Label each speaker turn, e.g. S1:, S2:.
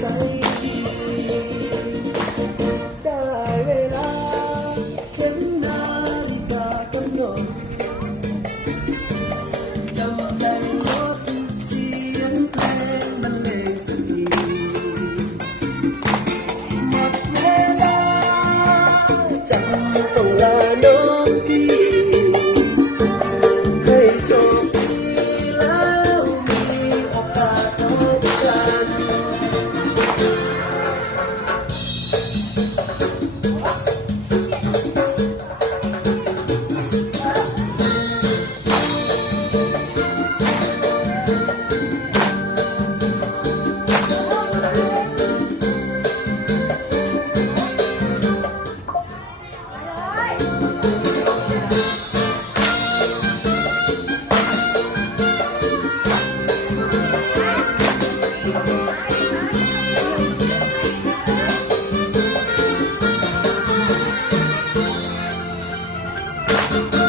S1: sorry. Thank